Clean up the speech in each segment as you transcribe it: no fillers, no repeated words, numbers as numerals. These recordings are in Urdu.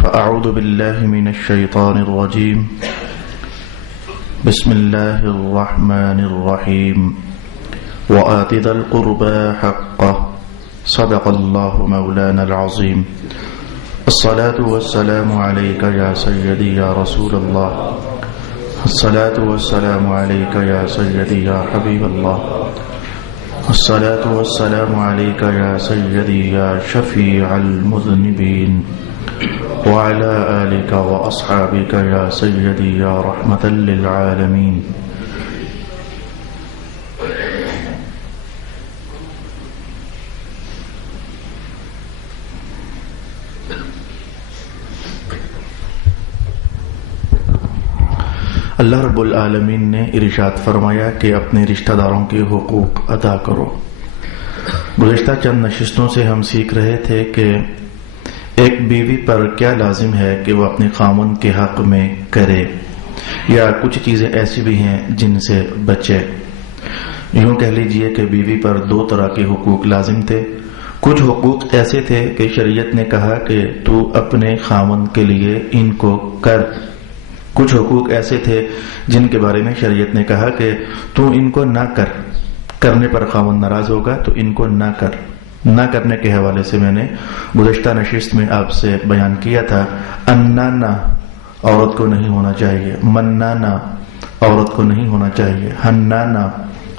فأعوذ بالله من الشيطان الرجيم بسم الله الرحمن الرحيم وآت ذا القربى حقه صدق الله مولانا العظيم الصلاة والسلام عليك يا سيدي يا رسول الله الصلاة والسلام عليك يا سيدي يا حبيب الله الصلاة والسلام عليك يا سيدي يا شفيع المذنبين وعلى آلك وأصحابك يا سيدي يا رحمة للعالمين اللہ رب العالمین نے ارشاد فرمایا کہ اپنے رشتہ داروں کے حقوق ادا کرو۔ گزشتہ چند نشستوں سے ہم سیکھ رہے تھے کہ ایک بیوی پر کیا لازم ہے کہ وہ اپنے خاوند کے حق میں کرے، یا کچھ چیزیں ایسی بھی ہیں جن سے بچے۔ یوں کہہ لیجئے کہ بیوی پر دو طرح کے حقوق لازم تھے۔ کچھ حقوق ایسے تھے کہ شریعت نے کہا کہ تو اپنے خاوند کے لیے ان کو کر، کچھ حقوق ایسے تھے جن کے بارے میں شریعت نے کہا کہ تو ان کو نہ کر، کرنے پر خاوند ناراض ہوگا تو ان کو نہ کر۔ نہ کرنے کے حوالے سے میں نے گزشتہ نشست میں آپ سے بیان کیا تھا، انانا عورت کو نہیں ہونا چاہیے، منانا عورت کو نہیں ہونا چاہیے، حنانا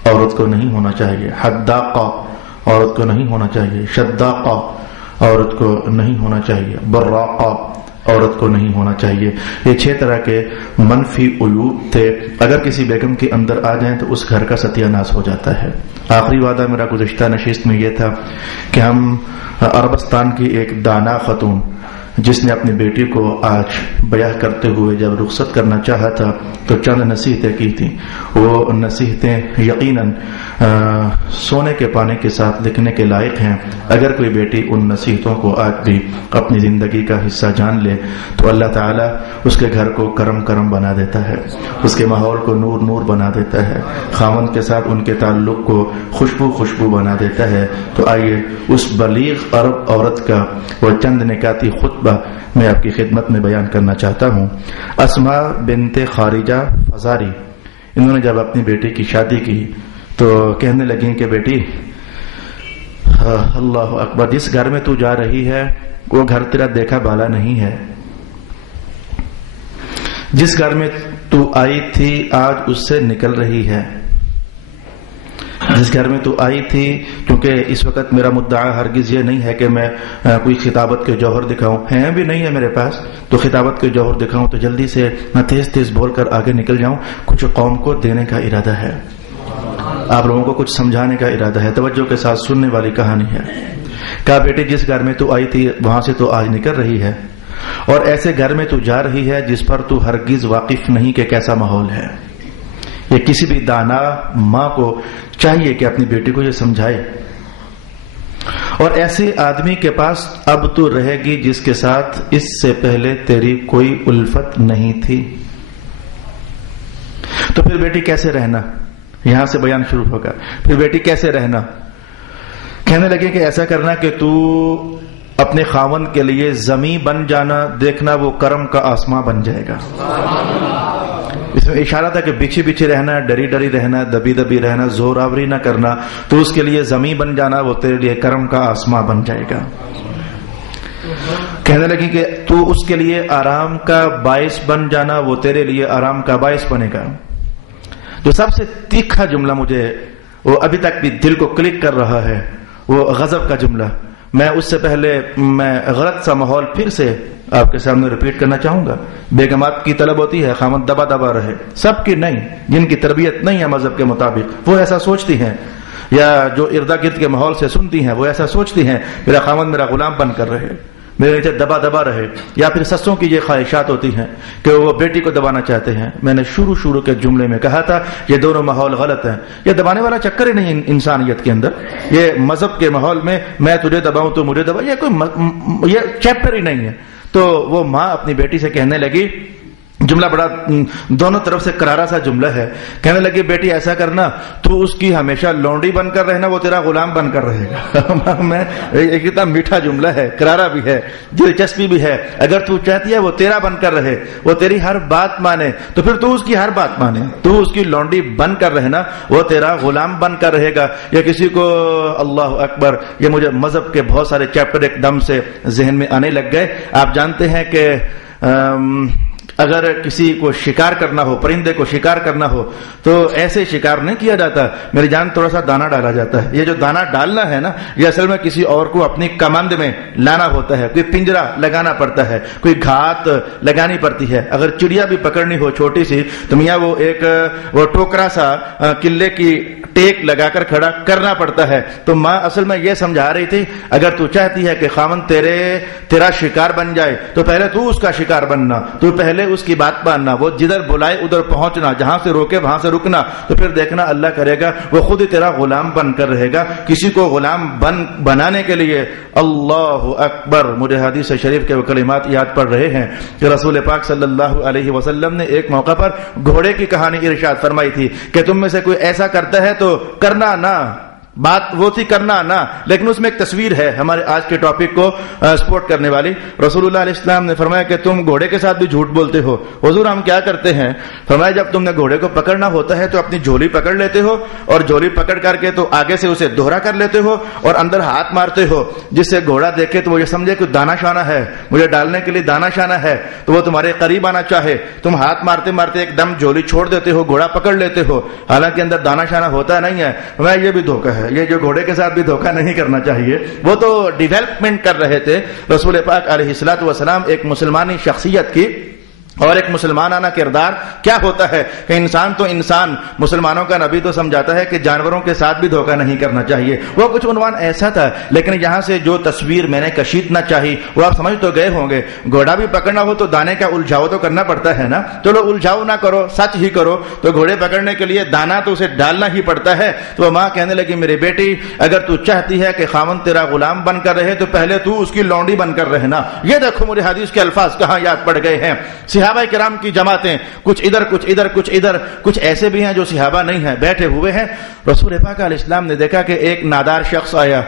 عورت کو نہیں ہونا چاہیے، حداقہ عورت کو نہیں ہونا چاہیے، شداقہ عورت کو نہیں ہونا چاہیے، براقہ عورت کو نہیں ہونا چاہیے۔ یہ 6 طرح کے منفی عیوب تھے، اگر کسی بیگم کے اندر آ جائیں تو اس گھر کا ستیہ ناش ہو جاتا ہے۔ آخری وعدہ میرا گزشتہ نشست میں یہ تھا کہ ہم عربستان کی ایک دانا خاتون جس نے اپنی بیٹی کو آج بیاہ کرتے ہوئے جب رخصت کرنا چاہا تھا تو چند نصیحتیں کی تھیں۔ وہ نصیحتیں یقیناً سونے کے پانے کے ساتھ لکھنے کے لائق ہیں۔ اگر کوئی بیٹی ان نصیحتوں کو آج بھی اپنی زندگی کا حصہ جان لے تو اللہ تعالیٰ اس کے گھر کو کرم کرم بنا دیتا ہے، اس کے ماحول کو نور نور بنا دیتا ہے، خاوند کے ساتھ ان کے تعلق کو خوشبو خوشبو بنا دیتا ہے۔ تو آئیے اس بلیغ عرب عورت کا وہ چند نکاتی خطبہ میں آپ کی خدمت میں بیان کرنا چاہتا ہوں۔ اسماء بنت خارجہ فزاری، انہوں نے جب اپنی بیٹی کی شادی کی تو کہنے لگیں کہ بیٹی اللہ اکبر، جس گھر میں تو جا رہی ہے وہ گھر تیرا دیکھا بالا نہیں ہے، جس گھر میں تو آئی تھی آج اس سے نکل رہی ہے، جس گھر میں تو آئی تھی، کیونکہ اس وقت میرا مدعا ہرگز یہ نہیں ہے کہ میں کوئی خطابت کے جوہر دکھاؤں، ہیں بھی نہیں ہے میرے پاس تو خطابت کے جوہر دکھاؤں تو جلدی سے میں تیز تیز بول کر آگے نکل جاؤں، کچھ قوم کو دینے کا ارادہ ہے، آپ لوگوں کو کچھ سمجھانے کا ارادہ ہے، توجہ کے ساتھ سننے والی کہانی ہے۔ کہا بیٹی جس گھر میں تو آئی تھی وہاں سے تو آج نکل رہی ہے، اور ایسے گھر میں تو جا رہی ہے جس پر تو ہرگز واقف نہیں کہ کیسا ماحول ہے۔ یہ کسی بھی دانا ماں کو چاہیے کہ اپنی بیٹی کو یہ سمجھائے، اور ایسے آدمی کے پاس اب تو رہے گی جس کے ساتھ اس سے پہلے تیری کوئی الفت نہیں تھی، تو پھر بیٹی کیسے رہنا؟ یہاں سے بیان شروع ہوگا۔ پھر بیٹی کیسے رہنا؟ کہنے لگے کہ ایسا کرنا کہ تو اپنے خاوند کے لیے زمیں بن جانا، دیکھنا وہ کرم کا آسماں بن جائے گا۔ اس میں اشارہ تھا کہ بچھی بچھی رہنا، ڈری ڈری رہنا، دبی دبی رہنا، زور آوری نہ کرنا، تو اس کے لیے زمیں بن جانا وہ تیرے لیے کرم کا آسماں بن جائے گا۔ کہنے لگی کہ تو اس کے لیے آرام کا باعث بن جانا، وہ تیرے لیے آرام کا باعث بنے گا۔ جو سب سے تیکھا جملہ مجھے وہ ابھی تک بھی دل کو کلک کر رہا ہے وہ غضب کا جملہ، میں اس سے پہلے میں غلط سا ماحول پھر سے آپ کے سامنے ریپیٹ کرنا چاہوں گا۔ بیگمات کی طلب ہوتی ہے خامد دبا دبا رہے، سب کی نہیں، جن کی تربیت نہیں ہے مذہب کے مطابق وہ ایسا سوچتی ہیں، یا جو اردا گرد کے ماحول سے سنتی ہیں وہ ایسا سوچتی ہیں میرا خامد میرا غلام بن کر رہے، میرے نیچے دبا دبا رہے، یا پھر سسوں کی یہ خواہشات ہوتی ہیں کہ وہ بیٹی کو دبانا چاہتے ہیں۔ میں نے شروع کے جملے میں کہا تھا یہ دونوں ماحول غلط ہیں، یہ دبانے والا چکر ہی نہیں انسانیت کے اندر، یہ مذہب کے ماحول میں میں تجھے دباؤں تو مجھے دبا، یہ کوئی یہ چیپٹر ہی نہیں ہے۔ تو وہ ماں اپنی بیٹی سے کہنے لگی جملہ بڑا دونوں طرف سے کرارا سا جملہ ہے. کہنے لگی بیٹی ایسا کرنا تو اس کی ہمیشہ لونڈی بن کر رہنا, وہ تیرا غلام بن کر رہے گا. میں ایک اتنا میٹھا جملہ ہے, کرارا بھی ہے, دلچسپی بھی ہے. اگر تو چاہتی ہے وہ تیرا بن کر رہے, وہ تیری ہر بات مانے, تو پھر تو اس کی ہر بات مانے, تو اس کی لونڈی بن کر رہنا, وہ تیرا غلام بن کر رہے گا. یا کسی کو اللہ اکبر, یہ مجھے مذہب کے بہت سارے چیپٹر ایک دم سے ذہن میں آنے لگ گئے. آپ جانتے ہیں کہ اگر کسی کو شکار کرنا ہو, پرندے کو شکار کرنا ہو, تو ایسے شکار نہیں کیا جاتا میری جان, تھوڑا سا دانا ڈالا جاتا ہے. یہ جو دانا ڈالنا ہے نا, یہ اصل میں کسی اور کو اپنی کمند میں لانا ہوتا ہے. کوئی پنجرا لگانا پڑتا ہے, کوئی گھات لگانی پڑتی ہے. اگر چڑیا بھی پکڑنی ہو چھوٹی سی, تو میاں وہ ٹوکرا سا قلعے کی ٹیک لگا کر کھڑا کرنا پڑتا ہے. تو ماں اصل میں یہ سمجھا رہی تھی, اگر تو چاہتی ہے کہ خاوند تیرا شکار بن جائے, تو پہلے تو اس کا شکار بننا, تو پہلے اس کی بات ماننا, وہ جدھر بلائے ادھر پہنچنا, جہاں سے روکے وہاں سے رکنا, تو پھر دیکھنا اللہ کرے گا وہ خود ہی تیرا غلام بن کر رہے گا. کسی کو غلام بنانے کے لیے اللہ اکبر, مجھے حدیث شریف کے وہ کلمات یاد پڑ رہے ہیں کہ رسول پاک صلی اللہ علیہ وسلم نے ایک موقع پر گھوڑے کی کہانی ارشاد فرمائی تھی کہ تم میں سے کوئی ایسا کرتا ہے تو کرنا نہ, بات وہ تھی کرنا نہ, لیکن اس میں ایک تصویر ہے ہمارے آج کے ٹاپک کو سپورٹ کرنے والی. رسول اللہ علیہ السلام نے فرمایا کہ تم گھوڑے کے ساتھ بھی جھوٹ بولتے ہو. حضور ہم کیا کرتے ہیں؟ فرمایا جب تم نے گھوڑے کو پکڑنا ہوتا ہے تو اپنی جھولی پکڑ لیتے ہو, اور جھولی پکڑ کر کے تو آگے سے اسے دوہرا کر لیتے ہو اور اندر ہاتھ مارتے ہو, جس سے گھوڑا دیکھے تو وہ یہ سمجھے کہ دانا شانہ ہے, مجھے ڈالنے کے لیے دانا شانہ ہے, تو وہ تمہارے قریب آنا چاہے. تم ہاتھ مارتے مارتے ایک دم جھولی چھوڑ دیتے ہو, گھوڑا پکڑ لیتے ہو, حالانکہ اندر دانا شانہ ہوتا نہیں ہے. میں یہ بھی دھوکہ ہے, یہ جو گھوڑے کے ساتھ بھی دھوکہ نہیں کرنا چاہیے. وہ تو ڈیولپمنٹ کر رہے تھے. رسول پاک علیہ الصلوۃ والسلام ایک مسلمانی شخصیت کی اور ایک مسلمانانہ کردار کیا ہوتا ہے کہ انسان تو انسان, مسلمانوں کا نبی تو سمجھاتا ہے کہ جانوروں کے ساتھ بھی دھوکہ نہیں کرنا چاہیے. وہ کچھ عنوان ایسا تھا, لیکن یہاں سے جو تصویر میں نے کشید نہ چاہی وہ آپ سمجھ تو گئے ہوں گے. گھوڑا بھی پکڑنا ہو تو دانے کا الجھاؤ تو کرنا پڑتا ہے نا, چلو الجھاؤ نہ کرو, سچ ہی کرو. تو گھوڑے پکڑنے کے لیے دانا تو اسے ڈالنا ہی پڑتا ہے. تو ماں کہنے لگی میری بیٹی اگر تو چاہتی ہے کہ خاوند تیرا غلام بن کر رہے, تو پہلے تو اس کی لونڈی بن کر رہنا. یہ دیکھو مجھے حدیث کے الفاظ کہاں یاد پڑ گئے ہیں. صحابہ کرام کی جماعتیں کچھ ادھر کچھ ادھر کچھ ادھر, کچھ ایسے بھی ہیں جو صحابہ نہیں ہیں, بیٹھے ہوئے ہیں. رسول پاک علیہ السلام نے دیکھا کہ ایک نادار شخص آیا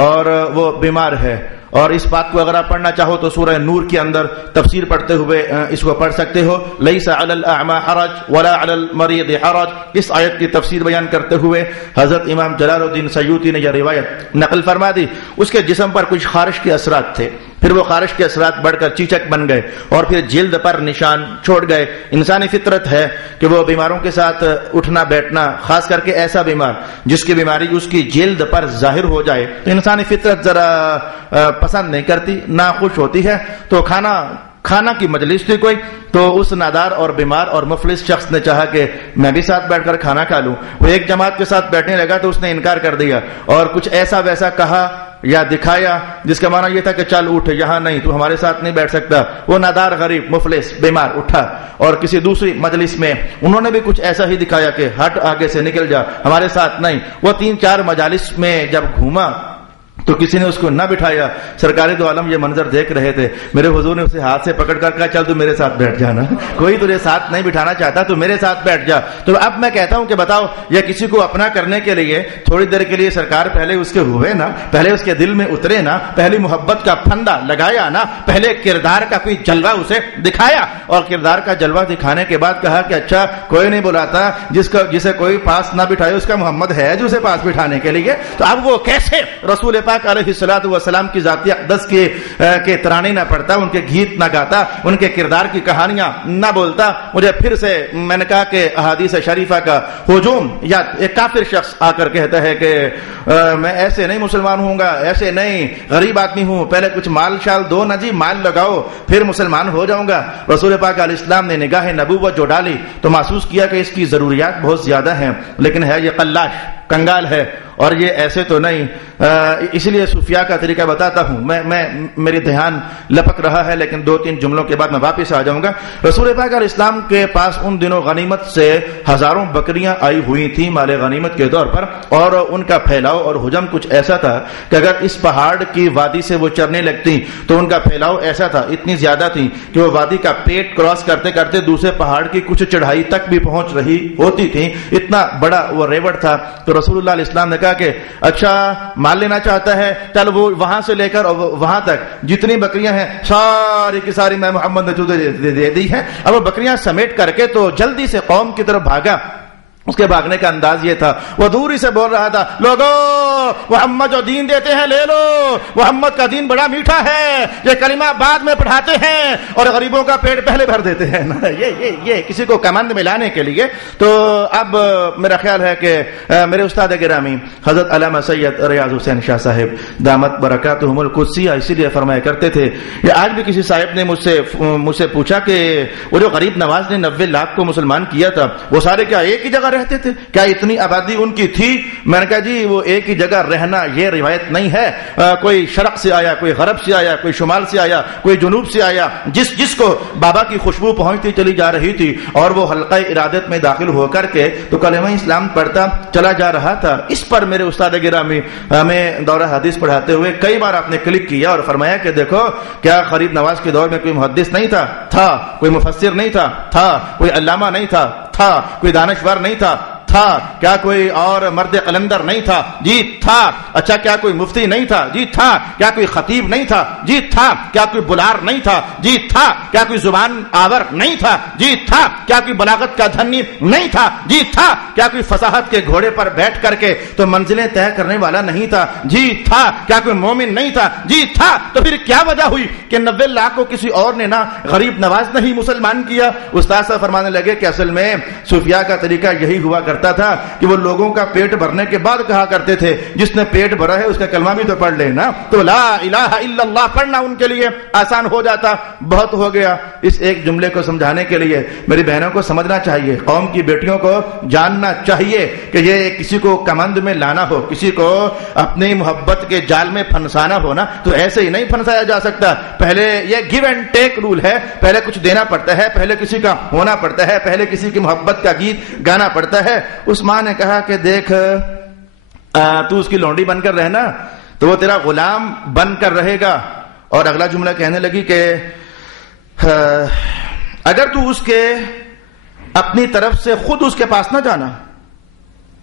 اور وہ بیمار ہے. اور اس بات کو اگر آپ پڑھنا چاہو تو سورہ نور کے اندر تفسیر پڑھتے ہوئے اس کو پڑھ سکتے ہو. لیس علی الاعمى حرج ولا علی المریض حرج, اس آیت کی تفسیر بیان کرتے ہوئے حضرت امام جلال الدین سیوطی نے یہ روایت نقل فرما دی. اس کے جسم پر کچھ خارش کے اثرات تھے, پھر وہ خارش کے اثرات بڑھ کر چیچک بن گئے, اور پھر جلد پر نشان چھوڑ گئے. انسانی فطرت ہے کہ وہ بیماروں کے ساتھ اٹھنا بیٹھنا, خاص کر کے ایسا بیمار جس کی بیماری اس کی جلد پر ظاہر ہو جائے, تو انسانی فطرت ذرا پسند نہیں کرتی, ناخوش ہوتی ہے. تو کھانا کی مجلس تھی کوئی, تو اس نادار اور بیمار اور مفلس شخص نے چاہا کہ میں بھی ساتھ بیٹھ کر کھانا کھا لوں. وہ ایک جماعت کے ساتھ بیٹھنے لگا تو اس نے انکار کر دیا اور کچھ ایسا ویسا کہا یا دکھایا جس کا معنی یہ تھا کہ چل اٹھ, یہاں نہیں, تو ہمارے ساتھ نہیں بیٹھ سکتا. وہ نادار غریب مفلس بیمار اٹھا, اور کسی دوسری مجلس میں انہوں نے بھی کچھ ایسا ہی دکھایا کہ ہٹ آگے سے نکل جا, ہمارے ساتھ نہیں. وہ 3-4 مجالس میں جب گھوما تو کسی نے اس کو نہ بٹھایا. سرکار دو عالم یہ منظر دیکھ رہے تھے. میرے حضور نے اسے ہاتھ سے پکڑ کر کہا چل تو میرے ساتھ بیٹھ جانا, کوئی تجھے ساتھ نہیں بٹھانا چاہتا, تو میرے ساتھ بیٹھ جا. تو اب میں کہتا ہوں کہ بتاؤ, یہ کسی کو اپنا کرنے کے لیے تھوڑی دیر کے لیے سرکار پہلے اس کے ہوئے نا, پہلے اس کے دل میں اترے نا, پہلی محبت کا پھندا لگایا نا, پہلے کردار کا کوئی جلوہ اسے دکھایا, اور کردار کا جلوہ دکھانے کے بعد کہا کہ اچھا کوئی نہیں بلاتا جسے کوئی پاس نہ بٹھائے, اس کا محمد ہے جو اسے پاس بٹھانے کے لیے. تو اب وہ کیسے رسول پاک علیہ الصلوۃ والسلام کی ذاتی اقدس کے ترانے نہ پڑھتا, ان کے گیت نہ گاتا, ان کے کردار کی کہانیاں نہ بولتا. مجھے پھر سے میں نے کہا کہ احادیث شریفہ کا ہجوم, یا ایک کافر شخص آ کر کہتا ہے کہ میں ایسے نہیں مسلمان ہوں گا, ایسے نہیں, غریب آدمی ہوں, پہلے کچھ مال شال دو نا جی, مال لگاؤ پھر مسلمان ہو جاؤں گا. رسول پاک علیہ السلام نے نگاہ نبوت جو ڈالی تو محسوس کیا کہ اس کی ضروریات بہت زیادہ ہیں, لیکن ہے یہ قلاش, کنگال ہے, اور یہ ایسے تو نہیں. اس لیے صوفیاء کا طریقہ بتاتا ہوں. میں میری دھیان لپک رہا ہے لیکن 2-3 جملوں کے بعد میں واپس آ جاؤں گا. رسول پاک علیہ السلام کے پاس ان دنوں غنیمت سے ہزاروں بکریاں آئی ہوئی تھیں مال غنیمت کے طور پر, اور ان کا پھیلاؤ اور حجم کچھ ایسا تھا کہ اگر اس پہاڑ کی وادی سے وہ چرنے لگتی تو ان کا پھیلاؤ ایسا تھا, اتنی زیادہ تھی کہ وہ وادی کا پیٹ کراس کرتے کرتے دوسرے پہاڑ کی کچھ چڑھائی تک بھی پہنچ رہی ہوتی تھی. اتنا بڑا وہ ریوڑ تھا. تو رسول اللہ علیہ السلام نے کہا کہ اچھا مال لینا چاہتا ہے, چل وہ وہاں سے لے کر وہاں تک جتنی بکریاں ہیں ساری کی ساری میں محمد نے تجھے دے دی ہے. اب وہ بکریاں سمیٹ کر کے تو جلدی سے قوم کی طرف بھاگا. اس کے بھاگنے کا انداز یہ تھا, وہ دوری سے بول رہا تھا, لوگوں محمد جو دین دیتے ہیں لے لو, محمد کا دین بڑا میٹھا ہے, یہ کلمہ بعد میں پڑھاتے ہیں اور غریبوں کا پیٹ پہلے بھر دیتے ہیں. یہ کسی کو کمند میں لانے کے لیے. تو اب میرا خیال ہے کہ میرے استاد گرامی حضرت علامہ سید ریاض حسین شاہ صاحب دامت برکاتہم القدسیہ اسی لیے فرمایا کرتے تھے, یہ آج بھی کسی صاحب نے مجھ سے پوچھا کہ وہ جو غریب نواز نے 90 لاکھ کو مسلمان کیا تھا وہ سارے کیا ایک ہی جگہ رہتے تھے, کیا اتنی آبادی ان کی تھی؟ میں نے کہا جی وہ ایک ہی جگہ رہنا یہ روایت نہیں ہے. کوئی شرق سے آیا, کوئی غرب سے آیا, کوئی شمال سے آیا, کوئی جنوب سے آیا, جس کو بابا کی خوشبو پہنچتی چلی جا رہی تھی اور وہ حلقہ ارادت میں داخل ہو کر کے تو کلمہ اسلام پڑھتا چلا جا رہا تھا. اس پر میرے استاد گرامی ہمیں دورہ حدیث پڑھاتے ہوئے کئی بار آپ نے کلک کیا اور فرمایا کہ دیکھو کیا غریب نواز کے دور میں کوئی محدث نہیں تھا, کوئی مفسر نہیں تھا, کوئی علامہ نہیں تھا, کوئی دانشور نہیں تھا, کیا کوئی اور مرد قلندر نہیں تھا؟ جی تھا. اچھا کیا کوئی مفتی نہیں تھا؟ جی تھا. کیا کوئی خطیب نہیں تھا؟ جی تھا. کیا کوئی بلار نہیں تھا؟ جی تھا. کیا کوئی زبان آور نہیں تھا؟ جی تھا. کیا کوئی بلاغت کا دھنی نہیں تھا؟ جی تھا. کیا کوئی فصاحت کے گھوڑے پر بیٹھ کر کے تو منزلیں طے کرنے والا نہیں تھا؟ جی تھا. کیا کوئی مومن نہیں تھا؟ جی تھا. تو پھر کیا وجہ ہوئی کہ 90 لاکھ کو کسی اور نے نہ غریب نواز نہیں مسلمان کیا؟ استاد صاحب فرمانے لگے کہ اصل میں صوفیاء کا طریقہ یہی ہوا کرتا تھا کہ وہ لوگوں کا پیٹ بھرنے کے بعد کہا کرتے تھے جس نے پیٹ بھرا ہے اس کا کلمہ بھی تو پڑھ لے نا. تو لا الہ الا اللہ پڑھنا ان کے لیے آسان ہو جاتا. بہت ہو گیا. اس ایک جملے کو سمجھانے کے لیے میری بہنوں کو سمجھنا چاہیے, قوم کی بیٹیوں کو جاننا چاہیے کہ یہ کسی کو کمند میں لانا ہو, کسی کو اپنی محبت کے جال میں پھنسانا ہو نا تو ایسے ہی نہیں پھنسایا جا سکتا. پہلے یہ گیو اینڈ ٹیک رول ہے, پہلے کچھ دینا پڑتا ہے, پہلے کسی کا ہونا پڑتا ہے, پہلے کسی کی محبت کا گیت گانا پڑتا ہے. اس ماں نے کہا کہ دیکھ تو اس کی لونڈی بن کر رہنا تو وہ تیرا غلام بن کر رہے گا. اور اگلا جملہ کہنے لگی کہ اگر تو اس کے اپنی طرف سے خود اس کے پاس نہ جانا.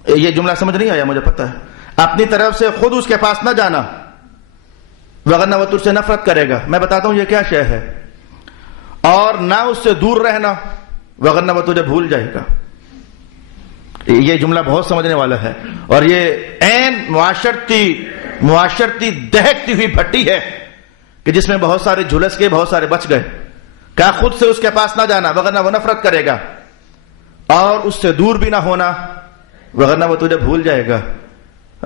یہ جملہ سمجھ نہیں آیا مجھے پتہ ہے. اپنی طرف سے خود اس کے پاس نہ جانا وغیرہ وہ تجھ سے نفرت کرے گا. میں بتاتا ہوں یہ کیا شے ہے. اور نہ اس سے دور رہنا وغیرہ وہ تجھے بھول جائے گا. یہ جملہ بہت سمجھنے والا ہے اور یہ عین معاشرتی دہکتی ہوئی بھٹی ہے کہ جس میں بہت سارے جھلس کے بہت سارے بچ گئے. کہا خود سے اس کے پاس نہ جانا وغیرہ وہ نفرت کرے گا اور اس سے دور بھی نہ ہونا وغیرہ وہ تجھے بھول جائے گا.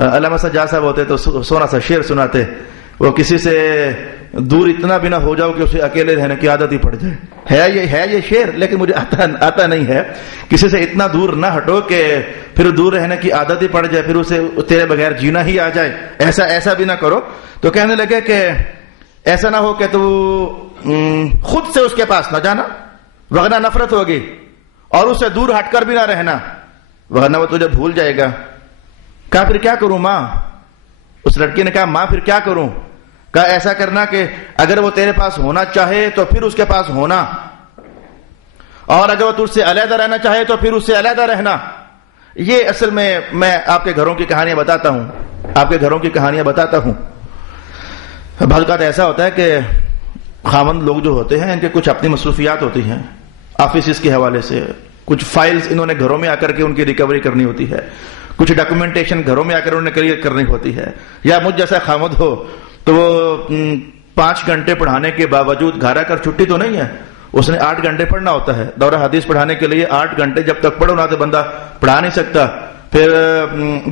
علامہ سجاد صاحب ہوتے تو سونا سا شعر سناتے, وہ کسی سے دور اتنا بھی نہ ہو جاؤ کہ اسے اکیلے رہنے کی عادت ہی پڑ جائے. ہے یہ شعر لیکن مجھے آتا نہیں ہے. کسی سے اتنا دور نہ ہٹو کہ پھر دور رہنے کی عادت ہی پڑ جائے, پھر اسے تیرے بغیر جینا ہی آ جائے. ایسا بھی نہ کرو. تو کہنے لگے کہ ایسا نہ ہو کہ تو خود سے اس کے پاس نہ جانا وغیرہ نفرت ہوگی اور اسے دور ہٹ کر بھی نہ رہنا وغیرہ وہ تجھے بھول جائے گا. کہا پھر کیا کروں ماں؟ اس لڑکی نے کہا ماں پھر کیا کروں؟ کہا ایسا کرنا کہ اگر وہ تیرے پاس ہونا چاہے تو پھر اس کے پاس ہونا, اور اگر وہ تجھ سے علیحدہ رہنا چاہے تو پھر اس سے علیحدہ رہنا. یہ اصل میں آپ کے گھروں کی کہانیاں بتاتا ہوں. بعض اوقات ایسا ہوتا ہے کہ خاوند لوگ جو ہوتے ہیں ان کے کچھ اپنی مصروفیات ہوتی ہیں, آفیسز کے حوالے سے کچھ فائلز انہوں نے گھروں میں آ کر کے ان کی ریکوری کرنی ہوتی ہے, کچھ ڈاکومنٹیشن گھروں میں آ کر انہوں نے کلیئر کرنی ہوتی ہے. یا مجھ جیسا خاوند ہو تو وہ 5 گھنٹے پڑھانے کے باوجود گھر آ کر چھٹی تو نہیں ہے, اس نے 8 گھنٹے پڑھنا ہوتا ہے. دورہ حدیث پڑھانے کے لیے 8 گھنٹے جب تک پڑھو نہ تو بندہ پڑھا نہیں سکتا. پھر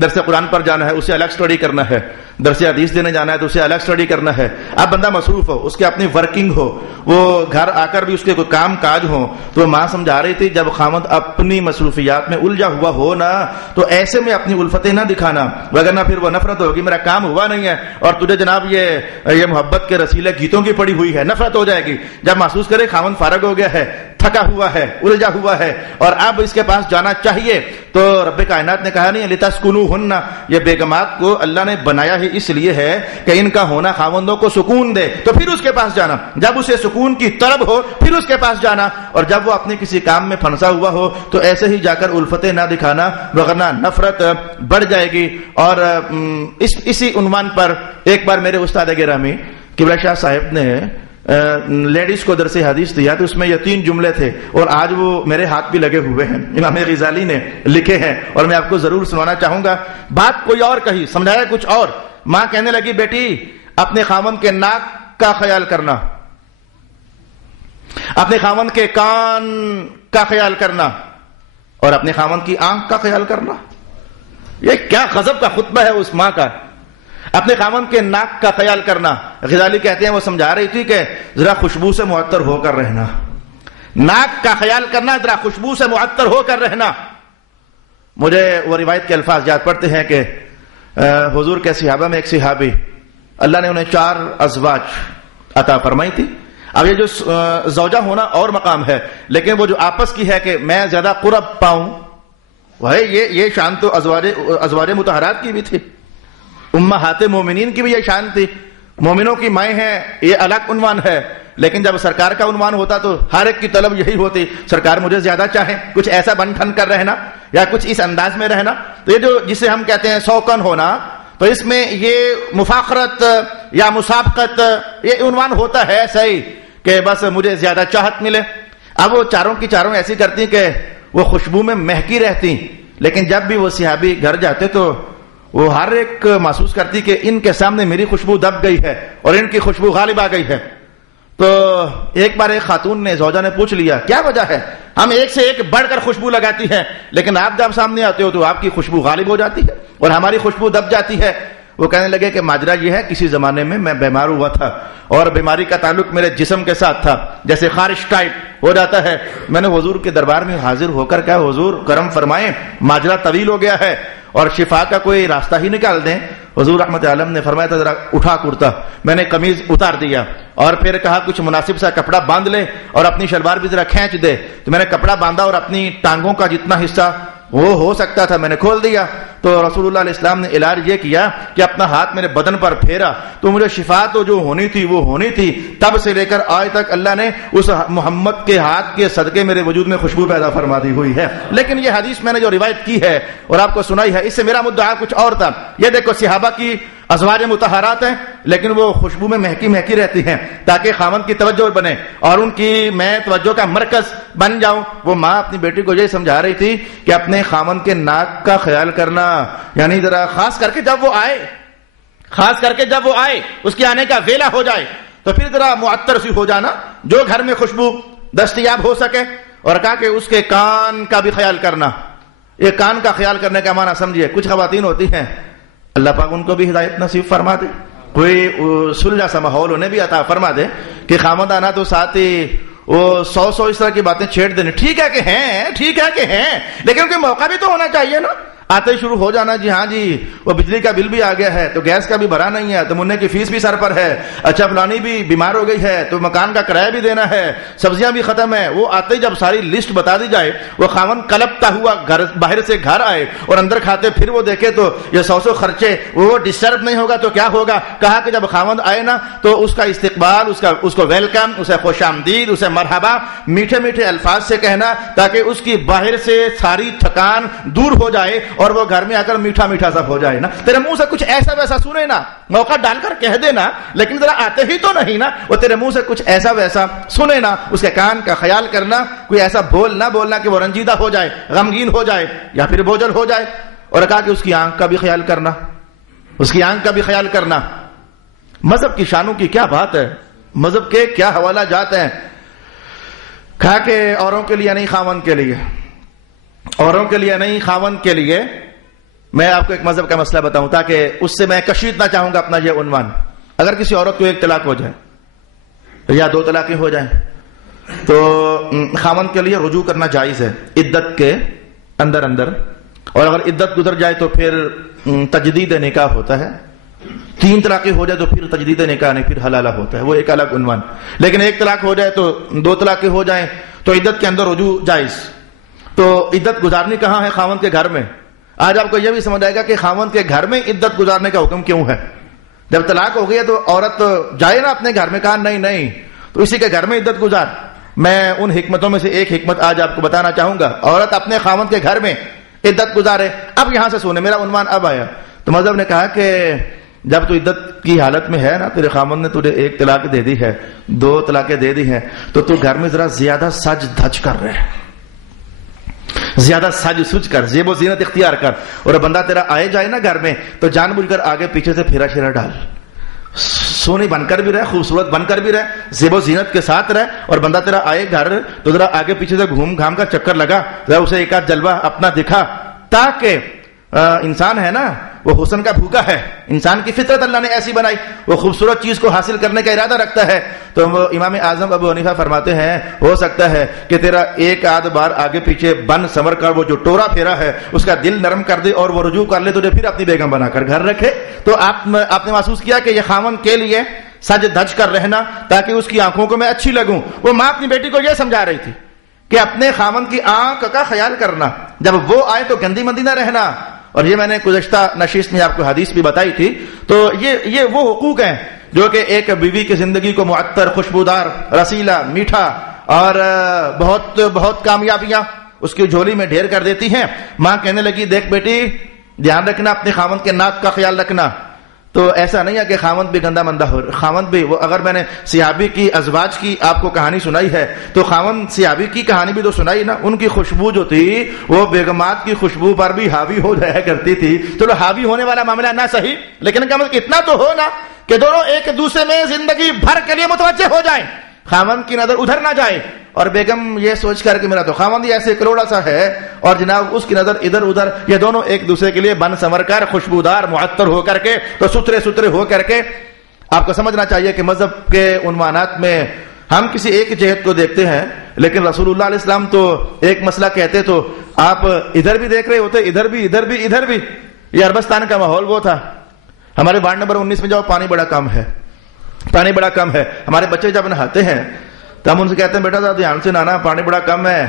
درس قرآن پر جانا ہے, اسے الگ سٹڈی کرنا ہے. درس حدیث دینے جانا ہے تو اسے الگ اسٹڈی کرنا ہے. اب بندہ مصروف ہو, اس کی اپنی ورکنگ ہو, وہ گھر آ کر بھی اس کے کوئی کام کاج ہو, تو ماں سمجھا رہی تھی جب خاوند اپنی مصروفیات میں الجھا ہوا ہو نا تو ایسے میں اپنی الفتیں نہ دکھانا, وگرنہ پھر وہ نفرت ہوگی, میرا کام ہوا نہیں ہے اور تجھے جناب یہ محبت کے رسیلے گیتوں کی پڑی ہوئی ہے, نفرت ہو جائے گی. جب محسوس کرے خاوند فارغ ہو گیا ہے, تھکا ہوا ہے, الجھا ہوا ہے اور اب اس کے پاس جانا چاہیے, تو رب کائنات نے کہا نہیں لتسکنوہن, یہ بیگمات کو اللہ نے بنایا ہی اس لیے ہے کہ ان کا ہونا خاوندوں کو سکون دے, تو پھر اس کے پاس جانا. جب اسے سکون کی طلب ہو پھر اس کے پاس جانا, اور جب وہ اپنے کسی کام میں پھنسا ہوا ہو تو ایسے ہی جا کر الفتیں نہ دکھانا, وگرنہ نفرت بڑھ جائے گی. اور اسی عنوان پر ایک بار میرے استاد گرامی قبلہ شاہ صاحب نے لیڈیز کو درس حدیث دیا, تو اس میں یہ 3 جملے تھے اور آج وہ میرے ہاتھ بھی لگے ہوئے ہیں, امام غزالی نے لکھے ہیں اور میں آپ کو ضرور سنانا چاہوں گا. بات کوئی اور کہی, سمجھایا کچھ اور. ماں کہنے لگی بیٹی اپنے خاوند کے ناک کا خیال کرنا, اپنے خاوند کے کان کا خیال کرنا اور اپنے خاوند کی آنکھ کا خیال کرنا. یہ کیا غضب کا خطبہ ہے اس ماں کا, اپنے خاوند کے ناک کا خیال کرنا. غزالی کہتے ہیں وہ سمجھا رہی تھی کہ ذرا خوشبو سے معطر ہو کر رہنا, ناک کا خیال کرنا, ذرا خوشبو سے معطر ہو کر رہنا. مجھے وہ روایت کے الفاظ یاد پڑتے ہیں کہ حضور کے صحابہ میں ایک صحابی, اللہ نے انہیں 4 ازواج عطا فرمائی تھی. اب یہ جو زوجہ ہونا اور مقام ہے, لیکن وہ جو آپس کی ہے کہ میں زیادہ قرب پاؤں, وہ یہ شان تو ازواج مطہرات کی بھی تھی, امہات مومنین کی بھی یہ شان تھی. مومنوں کی مائیں ہیں یہ الگ عنوان ہے, لیکن جب سرکار کا عنوان ہوتا تو ہر ایک کی طلب یہی ہوتی سرکار مجھے زیادہ چاہیں, کچھ ایسا بن ٹھن کر رہنا یا کچھ اس انداز میں رہنا. تو یہ جو جسے ہم کہتے ہیں سوکن ہونا, تو اس میں یہ مفاخرت یا مسابقت یہ عنوان ہوتا ہے صحیح کہ بس مجھے زیادہ چاہت ملے. اب وہ چاروں کی چاروں ایسی کرتی کہ وہ خوشبو میں مہکی رہتی, لیکن جب بھی وہ صحابی گھر جاتے تو وہ ہر ایک محسوس کرتی کہ ان کے سامنے میری خوشبو دب گئی ہے اور ان کی خوشبو غالب آ گئی ہے. تو ایک بار ایک خاتون نے, زوجہ نے پوچھ لیا کیا وجہ ہے, ہم ایک سے ایک بڑھ کر خوشبو لگاتی ہیں لیکن آپ جب سامنے آتے ہو تو آپ کی خوشبو غالب ہو جاتی ہے اور ہماری خوشبو دب جاتی ہے. وہ کہنے لگے کہ ماجرا یہ ہے, کسی زمانے میں بیمار ہوا تھا اور بیماری کا تعلق میرے جسم کے ساتھ تھا, جیسے خارش ٹائپ ہو جاتا ہے. میں نے حضور کے دربار میں حاضر ہو کر کہا حضور کرم فرمائیں, ماجرا طویل ہو گیا ہے اور شفا کا کوئی راستہ ہی نکال دیں. حضور رحمت عالم نے فرمایا تھا ذرا اٹھا کرتا. میں نے قمیض اتار دیا اور پھر کہا کچھ مناسب سا کپڑا باندھ لے اور اپنی شلوار بھی ذرا کھینچ دے. تو میں نے کپڑا باندھا اور اپنی ٹانگوں کا جتنا حصہ وہ ہو سکتا تھا میں نے کھول دیا. تو رسول اللہ علیہ السلام نے علاج یہ کیا کہ اپنا ہاتھ میرے بدن پر پھیرا تو مجھے شفا تو جو ہونی تھی وہ ہونی تھی. تب سے لے کر آج تک اللہ نے اس محمد کے ہاتھ کے صدقے میرے وجود میں خوشبو پیدا فرما دی ہوئی ہے. لیکن یہ حدیث میں نے جو روایت کی ہے اور آپ کو سنائی ہے, اس سے میرا مدعا کچھ اور تھا. یہ دیکھو صحابہ کی ازواج مطہرات ہیں لیکن وہ خوشبو میں مہکی مہکی رہتی ہیں تاکہ خاوند کی توجہ بنے اور ان کی میں توجہ کا مرکز بن جاؤں. وہ ماں اپنی بیٹی کو یہ سمجھا رہی تھی کہ اپنے خاوند کے ناک کا خیال کرنا, یعنی ذرا خاص کر کے جب وہ آئے اس کے آنے کا ویلا ہو جائے تو پھر ذرا معطر سی ہو جانا جو گھر میں خوشبو دستیاب ہو سکے. اور کہا کہ اس کے کان کا بھی خیال کرنا. یہ کان کا خیال کرنے کا معنی سمجھیے, کچھ خواتین ہوتی ہیں اللہ پاک ان کو بھی ہدایت نصیب فرما دے, کوئی سلجھا سا ماحول انہیں بھی عطا فرما دے کہ خامد آنا تو ساتھ ہی وہ 100 اس طرح کی باتیں چھیڑ دینے. ٹھیک ہے کہ ہیں لیکن ان کے موقع بھی تو ہونا چاہیے نا. آتے شروع ہو جانا جی ہاں جی وہ بجلی کا بل بھی آ گیا ہے تو گیس کا بھی بھرا نہیں ہے تو منہ کی فیس بھی سر پر ہے, اچھا فلانی بھی بیمار ہو گئی ہے تو مکان کا کرایہ بھی دینا ہے, سبزیاں بھی ختم ہے. وہ آتے ہی جب ساری لسٹ بتا دی جائے وہ خاوند کلپتا ہوا باہر سے گھر آئے اور اندر کھاتے پھر وہ دیکھے تو یہ 100 خرچے, وہ ڈسٹرب نہیں ہوگا تو کیا ہوگا. کہا کہ جب خاوند آئے نا تو اس کا استقبال, اس کو ویلکم, اسے خوش آمدید, اسے مرحبا میٹھے میٹھے الفاظ سے کہنا تاکہ اس کی باہر سے ساری تھکان دور ہو جائے اور وہ گھر میں آ کر میٹھا میٹھا سب ہو جائے نا. تیرے منہ سے کچھ ایسا ویسا سنے نا, موقع ڈال کر کہہ دینا لیکن ذرا آتے ہی تو نہیں نا, وہ تیرے منہ سے کچھ ایسا ویسا سنے نا. اس کے کان کا خیال کرنا, کوئی ایسا بول نہ بولنا کہ وہ رنجیدہ ہو جائے, غمگین ہو جائے یا پھر بوجھل ہو جائے. اور کہا کہ اس کی آنکھ کا بھی خیال کرنا, مذہب کی شانوں کی کیا بات ہے, مذہب کے کیا حوالہ جات ہیں. کہا کہ اوروں کے لیے نہیں خاوند کے لیے, اوروں کے لیے نہیں خاوند کے لیے میں آپ کو ایک مذہب کا مسئلہ بتاؤں تاکہ اس سے میں کشیدنا چاہوں گا اپنا یہ عنوان. اگر کسی عورت کو ایک طلاق ہو جائے یا 2 طلاقیں ہو جائیں تو خاوند کے لیے رجوع کرنا جائز ہے عدت کے اندر اندر, اور اگر عدت گزر جائے تو پھر تجدید نکاح ہوتا ہے. 3 طلاقیں ہو جائے تو پھر تجدید نکاح نہیں, پھر حلالہ ہوتا ہے, وہ ایک الگ عنوان. لیکن 1 طلاق ہو جائے تو 2 طلاقیں ہو جائیں تو عدت کے اندر رجوع جائز. تو عدت گزارنی کہاں ہے؟ خاوند کے گھر میں. آج آپ کو یہ بھی سمجھ آئے گا کہ خاوند کے گھر میں عدت گزارنے کا حکم کیوں ہے. جب طلاق ہو گئی تو عورت جائے نا اپنے گھر میں, کہا نہیں تو اسی کے گھر میں عدت گزار. میں ان حکمتوں میں سے ایک حکمت آج آپ کو بتانا چاہوں گا. عورت اپنے خاوند کے گھر میں عدت گزارے. اب یہاں سے سونے, میرا عنوان اب آیا. تو مذہب نے کہا کہ جب تو عدت کی حالت میں ہے نا, تیرے خاوند نے تجھے 1 طلاق دے دی ہے, 2 طلاقیں دے دی ہیں, تو تو گھر میں ذرا زیادہ سج دھج کر رہے, زیادہ سج سج کر, زیب و زینت اختیار کر. اور بندہ تیرا آئے جائے نا گھر میں تو جان بوجھ کر آگے پیچھے سے پھیرا شیرا ڈال, سونی بن کر بھی رہے, خوبصورت بن کر بھی رہے, زیب و زینت کے ساتھ رہے. اور بندہ تیرا آئے گھر تو ذرا آگے پیچھے سے گھوم گھام کا چکر لگا, ذرا اسے ایک آدھ جلوہ اپنا دکھا, تاکہ انسان ہے نا وہ حسن کا بھوکا ہے. انسان کی فطرت اللہ نے ایسی بنائی, وہ خوبصورت چیز کو حاصل کرنے کا ارادہ رکھتا ہے. تو امام اعظم ابو حنیفہ فرماتے ہیں ہو سکتا ہے کہ تیرا 1 آدھ بار آگے پیچھے بن سمر کر وہ جو ٹورا پھیرا ہے اس کا دل نرم کر دے اور وہ رجوع کر لے, تجھے پھر اپنی بیگم بنا کر گھر رکھے. تو آپ نے محسوس کیا کہ یہ خاوند کے لیے سج دھج کر رہنا تاکہ اس کی آنکھوں کو میں اچھی لگوں. وہ ماں اپنی بیٹی کو یہ سمجھا رہی تھی کہ اپنے خاوند کی آنکھ کا خیال کرنا, جب وہ آئے تو گندی مندی نہ رہنا. اور یہ میں نے گزشتہ نشست میں آپ کو حدیث بھی بتائی تھی. تو یہ وہ حقوق ہیں جو کہ ایک بیوی کی زندگی کو معطر, خوشبودار, رسیلا, میٹھا اور بہت بہت کامیابیاں اس کی جھولی میں ڈھیر کر دیتی ہیں. ماں کہنے لگی دیکھ بیٹی دھیان رکھنا, اپنے خاوند کے ناک کا خیال رکھنا. تو ایسا نہیں ہے کہ خاوند بھی گندا مندہ ہو, خاوند بھی وہ, اگر میں نے صحابی کی ازواج کی آپ کو کہانی سنائی ہے تو خاوند صحابی کی کہانی بھی تو سنائی نا. ان کی خوشبو جو تھی وہ بیگمات کی خوشبو پر بھی حاوی ہو جایا کرتی تھی. چلو حاوی ہونے والا معاملہ نہ صحیح, لیکن کم اتنا تو ہو نا کہ دونوں ایک دوسرے میں زندگی بھر کے لیے متوجہ ہو جائیں, خاوند کی نظر ادھر نہ جائے اور بیگم یہ سوچ کر کہ میرا تو خاوند ہی ایسے کروڑا سا ہے اور جناب اس کی نظر ادھر ادھر. یہ دونوں ایک دوسرے کے لیے بن سنور کر, خوشبودار, معطر ہو کر کے, تو ستھرے ہو کر کے. آپ کو سمجھنا چاہیے کہ مذہب کے عنوانات میں ہم کسی ایک جہت کو دیکھتے ہیں, لیکن رسول اللہ علیہ السلام تو ایک مسئلہ کہتے تو آپ ادھر بھی دیکھ رہے ہوتے, ادھر بھی. یہ عربستان کا ماحول وہ تھا. ہمارے وارڈ نمبر 19 میں جاؤ, پانی بڑا کم ہے. ہمارے بچے جب نہاتے ہیں تو ہم ان سے کہتے ہیں بیٹا ذرا دھیان سے نہانا, پانی بڑا کم ہے.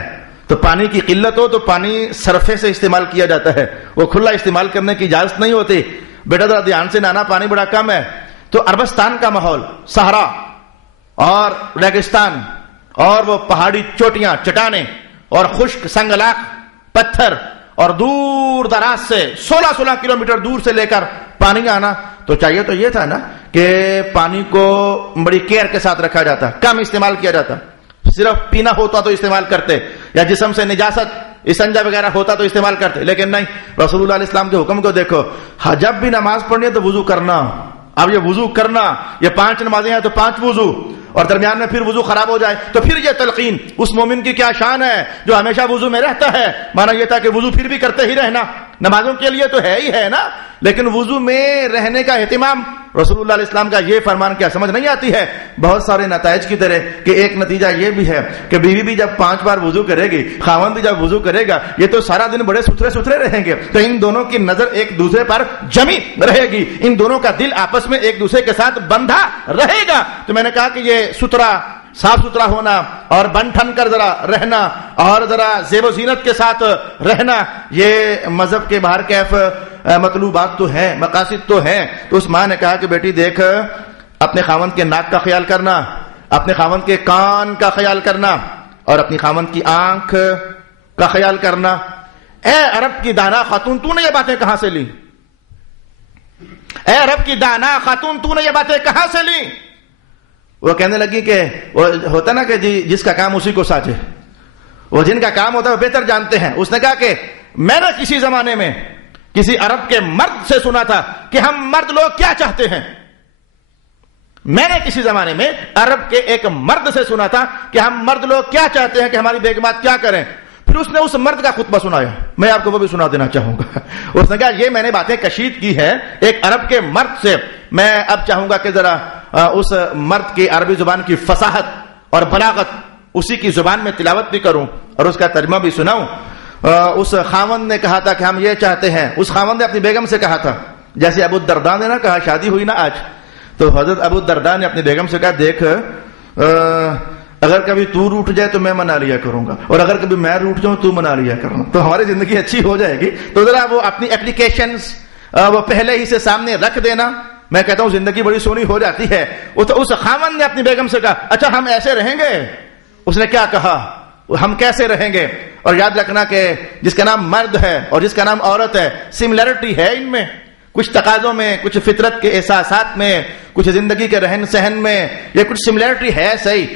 تو پانی کی قلت ہو تو پانی صرفے سے استعمال کیا جاتا ہے, وہ کھلا استعمال کرنے کی اجازت نہیں ہوتی. بیٹا ذرا دھیان سے نہانا, پانی بڑا کم ہے. تو عربستان کا ماحول, صحرا اور ریگستان اور وہ پہاڑی چوٹیاں, چٹانیں اور خشک سنگلاخ پتھر, اور دور دراز سے 16 کلومیٹر دور سے لے کر پانی آنا. تو چاہیے تو یہ تھا نا کہ پانی کو بڑی کیئر کے ساتھ رکھا جاتا, کم استعمال کیا جاتا, صرف پینا ہوتا تو استعمال کرتے, یا جسم سے نجاست استنجا وغیرہ ہوتا تو استعمال کرتے. لیکن نہیں, رسول اللہ علیہ السلام کے حکم کو دیکھو, جب بھی نماز پڑھنی ہے تو وضو کرنا. اب یہ وضو کرنا, یہ 5 نمازیں ہیں تو 5 وضو, اور درمیان میں پھر وضو خراب ہو جائے تو پھر یہ تلقین. اس مومن کی کیا شان ہے جو ہمیشہ وضو میں رہتا ہے. مانا یہ تھا کہ وضو پھر بھی کرتے ہی رہنا, نمازوں کے لیے تو ہے ہی ہے نا, لیکن وضو میں رہنے کا اہتمام. رسول اللہ علیہ السلام کا یہ فرمان کیا سمجھ نہیں آتی ہے؟ بہت سارے نتائج کی طرح کہ ایک نتیجہ یہ بھی ہے کہ بیوی بھی جب 5 بار وضو کرے گی, خاوند بھی جب وضو کرے گا, یہ تو سارا دن بڑے ستھرے رہیں گے. تو ان دونوں کی نظر ایک دوسرے پر جمی رہے گی, ان دونوں کا دل آپس میں ایک دوسرے کے ساتھ بندھا رہے گا. تو میں نے کہا کہ یہ صاف ستھرا ہونا اور بن ٹھن کر ذرا رہنا اور ذرا زیب و زینت کے ساتھ رہنا, یہ مذہب کے باہر کیف مطلوبات تو ہیں, مقاصد تو ہیں. تو اس ماں نے کہا کہ بیٹی دیکھ, اپنے خاوند کے ناک کا خیال کرنا, اپنے خاوند کے کان کا خیال کرنا, اور اپنی خاوند کی آنکھ کا خیال کرنا. اے عرب کی دانا خاتون, تو نے یہ باتیں کہاں سے لی؟ اے عرب کی دانا خاتون, تو نے یہ باتیں کہاں سے لی؟ وہ کہنے لگی کہ وہ ہوتا نا کہ جس کا کام اسی کو ساجے, وہ جن کا کام ہوتا ہے وہ بہتر جانتے ہیں. اس نے کہا کہ میں نے کسی زمانے میں کسی عرب کے مرد سے سنا تھا کہ ہم مرد لوگ کیا چاہتے ہیں. میں نے کسی زمانے میں عرب کے ایک مرد سے سنا تھا کہ ہم مرد لوگ کیا چاہتے ہیں, کہ ہماری بیگمات کیا کریں. پھر اس نے اس مرد کا خطبہ سنایا, میں آپ کو وہ بھی سنا دینا چاہوں گا. اس نے کہا یہ میں نے باتیں کشید کی ہے ایک عرب کے مرد سے, میں اب چاہوں گا کہ ذرا اس مرد کی عربی زبان کی فصاحت اور بلاغت اسی کی زبان میں تلاوت بھی کروں اور اس کا ترجمہ بھی سناؤں. اس خاوند نے کہا تھا کہ ہم یہ چاہتے ہیں, اس خاوند نے اپنی بیگم سے کہا تھا, جیسے ابو الدرداء نے نا کہا, شادی ہوئی نا آج, تو حضرت ابو الدرداء نے اپنی بیگم سے کہا دیکھ اگر کبھی تو روٹ جائے تو میں منا لیا کروں گا, اور اگر کبھی میں روٹ جاؤں تو منا لیا کروں, تو ہماری زندگی اچھی ہو جائے گی. تو ذرا وہ اپنی اپلیکیشنز وہ پہلے ہی سے سامنے رکھ دینا, میں کہتا ہوں زندگی بڑی سونی ہو جاتی ہے. اس خاوند نے اپنی بیگم سے کہا اچھا ہم ایسے رہیں گے؟ اس نے کیا کہا, ہم کیسے رہیں گے؟ اور یاد رکھنا کہ جس کا نام مرد ہے اور جس کا نام عورت ہے, سملیرٹی ہے ان میں, کچھ تقاضوں میں, کچھ فطرت کے احساسات میں, کچھ زندگی کے رہن سہن میں, یہ کچھ سملیرٹی ہے صحیح.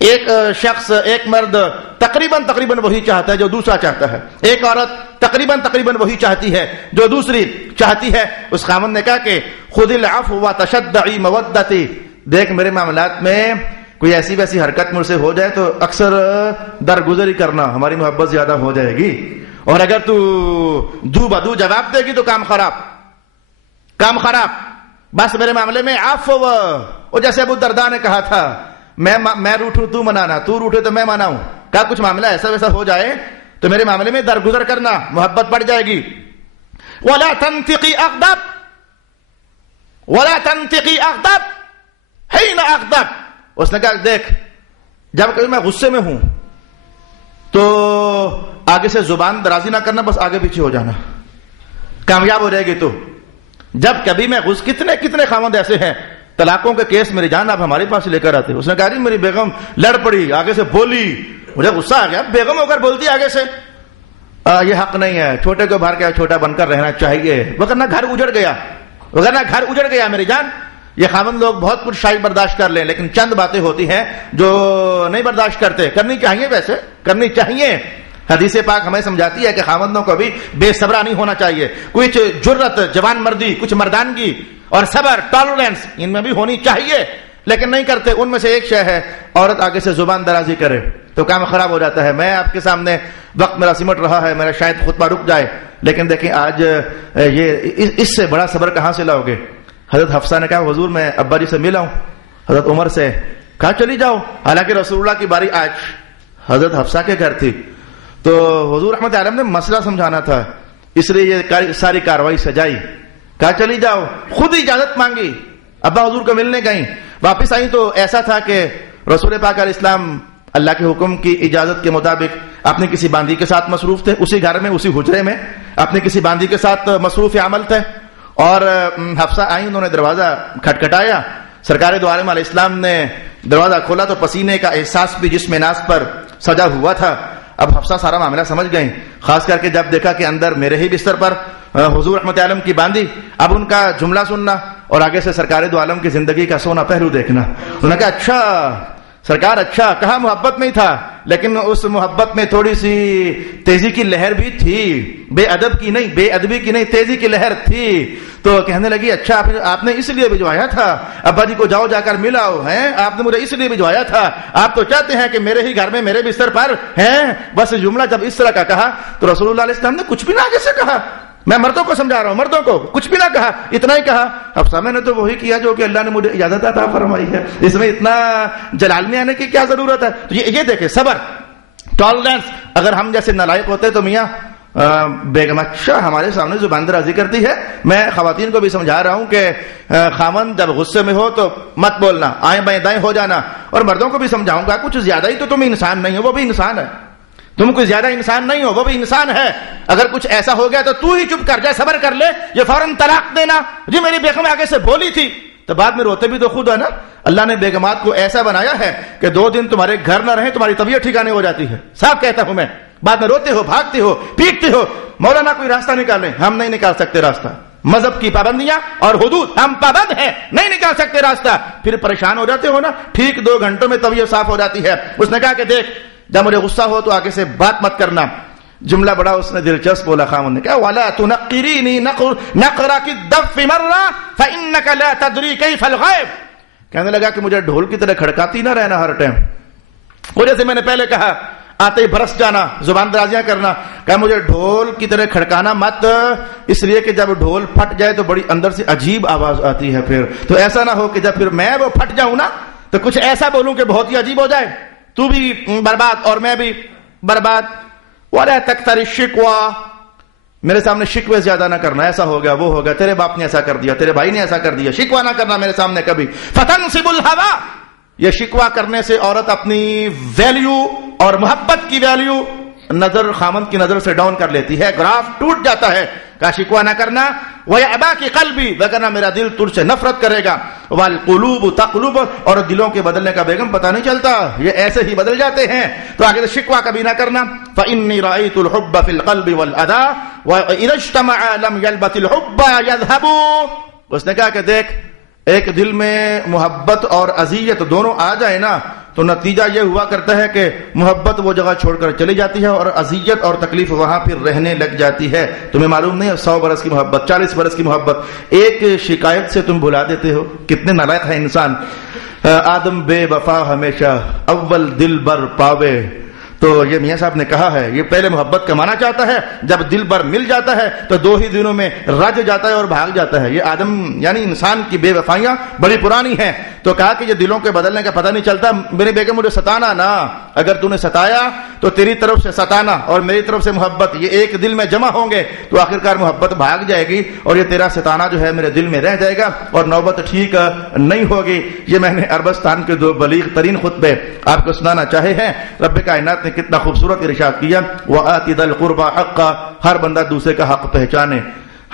ایک شخص, ایک مرد تقریباً وہی چاہتا ہے جو دوسرا چاہتا ہے, ایک عورت تقریباً وہی چاہتی ہے جو دوسری چاہتی ہے. اس خاوند نے کہا کہ خذ العفو وتشدعی مودتی, دیکھ میرے معاملات میں کوئی ایسی ویسی حرکت مجھ سے ہو جائے تو اکثر درگزری کرنا, ہماری محبت زیادہ ہو جائے گی, اور اگر تو دو بدو جواب دے گی تو کام خراب. بس میرے معاملے میں عفو, اور جیسے ابو الدرداء نے کہا تھا میں روٹھوں تو منانا, تو روٹھے تو میں مناؤں, کیا کچھ معاملہ ایسا ویسا ہو جائے تو میرے معاملے میں درگزر کرنا, محبت بڑھ جائے گی. ولا تنطقی اغضب حين اغضب, اس نے کہا دیکھ جب کبھی میں غصے میں ہوں تو آگے سے زبان درازی نہ کرنا, بس آگے پیچھے ہو جانا, کامیاب ہو جائے گی. تو جب کبھی میں کتنے خاوند ایسے ہیں طلاقوں کے کیس میری جان آپ ہمارے پاس لے کر آتے, اس نے کہا جی میری بیگم لڑ پڑی, آگے سے بولی, مجھے غصہ آ گیا, بیگم ہو کر بولتی آگے سے, یہ حق نہیں ہے, چھوٹے کو بھر کے چھوٹا بن کر رہنا چاہیے, وگرنہ گھر اجڑ گیا میری جان. یہ خاوند لوگ بہت کچھ شاید برداشت کر لیں, لیکن چند باتیں ہوتی ہیں جو نہیں برداشت کرتے, کرنی چاہیے, ویسے کرنی چاہیے. حدیث پاک ہمیں سمجھاتی ہے کہ خاوندوں کو بھی بے صبرا نہیں ہونا چاہیے, کچھ جرت, جوان مردی, کچھ مردانگی اور صبر, ٹالرنس ان میں بھی ہونی چاہیے, لیکن نہیں کرتے. ان میں سے ایک شے ہے عورت آگے سے زبان درازی کرے تو کام خراب ہو جاتا ہے. میں آپ کے سامنے وقت میرا سمٹ رہا ہے, میرا شاید خطبہ رک جائے, لیکن دیکھیں آج یہ اس سے بڑا صبر کہاں سے لاؤ گے. حضرت حفصہ نے کہا حضور میں ابا جی سے ملا ہوں, حضرت عمر سے کہا چلی جاؤ, حالانکہ رسول اللہ کی باری آج حضرت حفصہ کے گھر تھی, تو حضور رحمت عالم نے مسئلہ سمجھانا تھا, اس لیے یہ ساری کاروائی سجائی, کہا چلی جاؤ, خود اجازت مانگی, ابا حضور کو ملنے گئیں, واپس آئی تو ایسا تھا کہ رسول پاک علیہ السلام اللہ کے حکم کی اجازت کے مطابق اپنے کسی باندی کے ساتھ مصروف تھے, اسی گھر میں, اسی حجرے میں اپنے کسی باندی کے ساتھ مصروف عمل تھے. اور حفصہ آئیں, انہوں نے دروازہ کھٹکھٹایا, سرکار دو عالم علیہ السلام نے دروازہ کھولا تو پسینے کا احساس بھی جسم ناز پر سجا ہوا تھا. اب حفصہ سارا معاملہ سمجھ گئیں, خاص کر کے جب دیکھا کہ اندر میرے ہی بستر پر حضور رحمت عالم کی باندی, اب ان کا جملہ سننا اور آگے سے سرکار دو عالم کی زندگی کا سونا پہلو دیکھنا. انہوں نے کہا اچھا سرکار, اچھا کہا محبت میں ہی تھا, لیکن اس محبت میں تھوڑی سی تیزی کی لہر بھی تھی, بے ادبی کی نہیں, تیزی کی لہر تھی. تو کہنے لگی اچھا آپ نے اس لیے بھجوایا تھا, ابا جی کو جاؤ جا کر ملاؤ, ہیں آپ نے مجھے اس لیے بھجوایا تھا, آپ تو چاہتے ہیں کہ میرے ہی گھر میں میرے بستر پر ہیں. بس جملہ جب اس طرح کا کہا تو رسول اللہ علیہ السلام نے کچھ بھی نہ آگے سے کہا, میں مردوں کو سمجھا رہا ہوں, مردوں کو کچھ بھی نہ کہا, اتنا ہی کہا حفصہ میں نے تو وہی کیا جو کہ اللہ نے مجھے اجازت عطا فرمائی ہے, اس میں اتنا جلال میں آنے کی کیا ضرورت ہے. تو یہ دیکھیں صبر, ٹالرنس. اگر ہم جیسے نالائق ہوتے تو میاں بیگم اچھا ہمارے سامنے زبان درازی کرتی ہے. میں خواتین کو بھی سمجھا رہا ہوں کہ خاوند جب غصے میں ہو تو مت بولنا, آئیں بائیں دائیں ہو جانا, اور مردوں کو بھی سمجھاؤں گا کچھ زیادہ ہی تو تم انسان نہیں ہو, وہ بھی انسان ہے, تم کوئی زیادہ انسان نہیں ہو, وہ بھی انسان ہے. اگر کچھ ایسا ہو گیا تو ہی چپ کر جائے, صبر کر لے, یہ فوراً طلاق دینا, جی میری بیگم آگے سے بولی تھی, تو بعد میں روتے بھی تو خود ہے نا. اللہ نے بیگمات کو ایسا بنایا ہے کہ 2 دن تمہارے گھر نہ رہے تمہاری طبیعت ٹھکانے ہو جاتی ہے, صاف کہتا ہوں میں, بعد میں روتے ہو, بھاگتے ہو, پیٹتے ہو. مولانا کوئی راستہ نکالیں, ہم نہیں نکال سکتے راستہ, مذہب کی پابندیاں اور حدود ہم پابند ہیں, نہیں نکال سکتے راستہ. پھر پریشان ہو جاتے ہو نا, ٹھیک 2 گھنٹوں میں طبیعت صاف ہو جاتی ہے. اس نے کہا کہ دیکھ جب مجھے غصہ ہو تو آگے سے بات مت کرنا. جملہ بڑا اس نے دلچسپ بولا خاوند نے, کہا ولا تنقرینی نقرک الدف مرہ فانک لا تدری کیف الغیب. کہنے لگا کہ مجھے ڈھول کی طرح کھڑکاتی نہ رہنا ہر ٹائم, اور جیسے میں نے پہلے کہا آتے ہی برس جانا، زبان درازیاں کرنا. کہ مجھے ڈھول کی طرح کھڑکانا مت، اس لیے کہ جب ڈھول پھٹ جائے تو بڑی اندر سے عجیب آواز آتی ہے. پھر تو ایسا نہ ہو کہ جب پھر میں وہ پھٹ جاؤں نا تو کچھ ایسا بولوں کہ بہت ہی عجیب ہو جائے، تو بھی برباد اور میں بھی برباد. وَلَا تَكْثَرِ الشِّكْوَىٰ، میرے سامنے شکوے زیادہ نہ کرنا، ایسا ہو گیا وہ ہو گیا، تیرے باپ نے ایسا کر دیا، تیرے بھائی نے ایسا کر دیا. شکوہ نہ کرنا میرے سامنے کبھی. فَتَنْصِبُ الْهَوَىٰ، یہ شکوہ کرنے سے عورت اپنی ویلیو اور محبت کی ویلیو نظر خامند کی نظر سے ڈاؤن کر لیتی ہے، گراف ٹوٹ جاتا ہے. کا شکوہ نہ کرنا. وَيَأْبَاكِ قَلْبِي، وگرنہ میرا دل تجھ سے نفرت کرے گا. وَالْقُلُوبُ تَقْلُبُ، اور دلوں کے بدلنے کا بیگم پتہ نہیں چلتا، یہ ایسے ہی بدل جاتے ہیں. تو آگے سے شکوہ کبھی نہ کرنا. فَإِنِّي رَأَيْتُ الْحُبَّ فِي الْقَلْبِ وَالْأَذَىٰ وَإِذَا اجْتَمَعَا لَمْ يَلْبَثِ الْحُبَّ يَذْهَبُ. اس نے کہا کہ دیکھ، ایک دل میں محبت اور اذیت دونوں آ جائے نا تو نتیجہ یہ ہوا کرتا ہے کہ محبت وہ جگہ چھوڑ کر چلی جاتی ہے اور اذیت اور تکلیف وہاں پھر رہنے لگ جاتی ہے. تمہیں معلوم نہیں ہے 100 برس کی محبت، 40 برس کی محبت ایک شکایت سے تم بھلا دیتے ہو. کتنے نالائق ہے انسان. آدم بے وفا ہمیشہ اول دل بر پاوے. تو یہ میاں صاحب نے کہا ہے، یہ پہلے محبت کمانا چاہتا ہے، جب دل بر مل جاتا ہے تو 2 ہی دنوں میں رج جاتا ہے اور بھاگ جاتا ہے. یہ آدم یعنی انسان کی بے وفائیاں بڑی پرانی ہیں. تو کہا کہ یہ دلوں کے بدلنے کا پتہ نہیں چلتا. میرے بیگم مجھے ستانا نا، اگر تو نے ستایا تو تیری طرف سے ستانا اور میری طرف سے محبت یہ ایک دل میں جمع ہوں گے تو آخرکار محبت بھاگ جائے گی اور یہ تیرا ستانا جو ہے میرے دل میں رہ جائے گا اور نوبت ٹھیک نہیں ہوگی. یہ میں نے عربستان کے 2 بلیغ ترین خطبے آپ کو سنانا چاہے ہیں. رب کائنات نے کتنا خوبصورت ارشاد کیا، وَآتِ ذَا الْقُرْبَىٰ حَقَّهُ، ہر بندہ دوسرے کا حق پہچانے.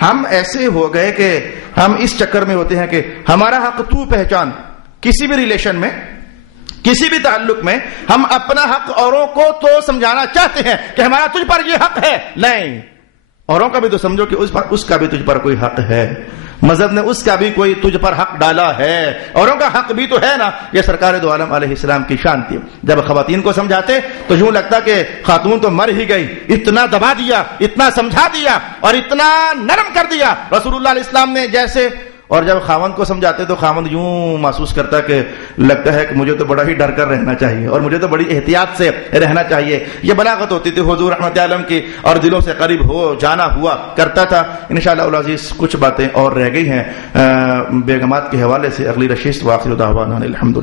ہم ایسے ہو گئے کہ ہم اس چکر میں ہوتے ہیں کہ ہمارا حق تو پہچان. کسی بھی ریلیشن میں، کسی بھی تعلق میں ہم اپنا حق اوروں کو تو سمجھانا چاہتے ہیں کہ ہمارا تجھ پر یہ حق ہے. نہیں، اوروں کا بھی تو سمجھو کہ اس کا بھی تجھ پر کوئی حق ہے. مذہب نے اس کا بھی کوئی تجھ پر حق ڈالا ہے، اوروں کا حق بھی تو ہے نا. یہ سرکار دو عالم علیہ السلام کی شان تھی. جب خواتین کو سمجھاتے تو یوں لگتا کہ خاتون تو مر ہی گئی، اتنا دبا دیا، اتنا سمجھا دیا اور اتنا نرم کر دیا رسول اللہ علیہ السلام نے جیسے. اور جب خاوند کو سمجھاتے تو خاوند یوں محسوس کرتا کہ لگتا ہے کہ مجھے تو بڑا ہی ڈر کر رہنا چاہیے اور مجھے تو بڑی احتیاط سے رہنا چاہیے. یہ بلاغت ہوتی تھی حضور رحمت عالم کی اور دلوں سے قریب ہو جانا ہوا کرتا تھا. انشاءاللہ العزیز کچھ باتیں اور رہ گئی ہیں بیگمات کے حوالے سے. اگلی نشست وآخر دعوانا الحمد